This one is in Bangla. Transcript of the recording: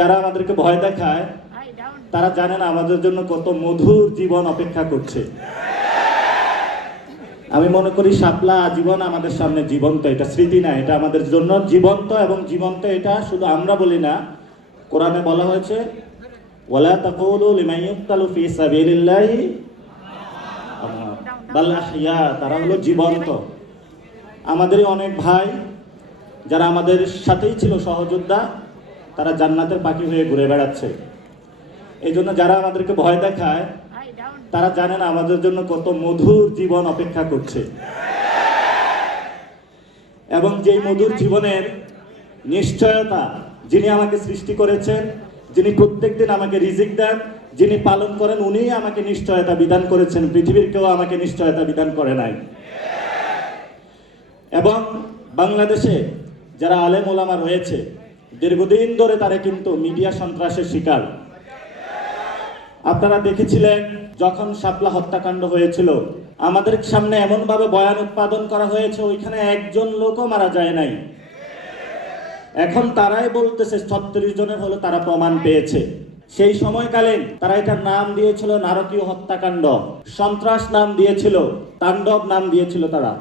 যারা আমাদেরকে ভয় দেখায় তারা জানে না আমাদের জন্য কত মধুর জীবন অপেক্ষা করছে। আমি মনে করি শাপলা আজীবন আমাদের সামনে জীবন্ত, এটা স্মৃতি না, এটা আমাদের জন্য জীবন্ত। এবং জীবন্ত এটা শুধু আমরা বলি না, কোরআনে বলা হয়েছে ওয়ালা তাকুলু লিমান ইউকতালু ফি সাবিলিল্লাহি বাল আহইয়া, তারা হলো জীবন্ত। আমাদেরই অনেক ভাই যারা আমাদের সাথেই ছিল সহযোদ্ধা, তারা জান্নাতের পাখি হয়ে ঘুরে বেড়াচ্ছে। এই জন্য যারা আমাদেরকে ভয় দেখায় তারা জানে না আমাদের জন্য কত মধুর জীবন অপেক্ষা করছে। এবং যেই মধুর জীবনের নিশ্চয়তা, যিনি আমাকে সৃষ্টি করেছেন, যিনি প্রত্যেকদিন আমাকে রিজিক দেন, যিনি পালন করেন, উনিই আমাকে নিশ্চয়তা বিধান করেছেন। পৃথিবীর কেউ আমাকে নিশ্চয়তা বিধান করে নাই। এবং বাংলাদেশে যারা আলেম ওলামা রয়েছে, দীর্ঘদিন ধরে তারা কিন্তু মিডিয়া সন্ত্রাসের শিকার। আপনারা দেখেছিলেন যখন শাপলা হত্যাকাণ্ড হয়েছিল, আমাদের সামনে এমনভাবে বয়ান উৎপাদন করা হয়েছে, ওইখানে একজন লোকও মারা যায় নাই। এখন তারাই বলতেছে 36 জনের হলো তারা প্রমাণ পেয়েছে। সেই সময়কালীন তারা এটার নাম দিয়েছিল নারকীয় হত্যাকাণ্ড, সন্ত্রাস নাম দিয়েছিল, তাণ্ডব নাম দিয়েছিল তারা।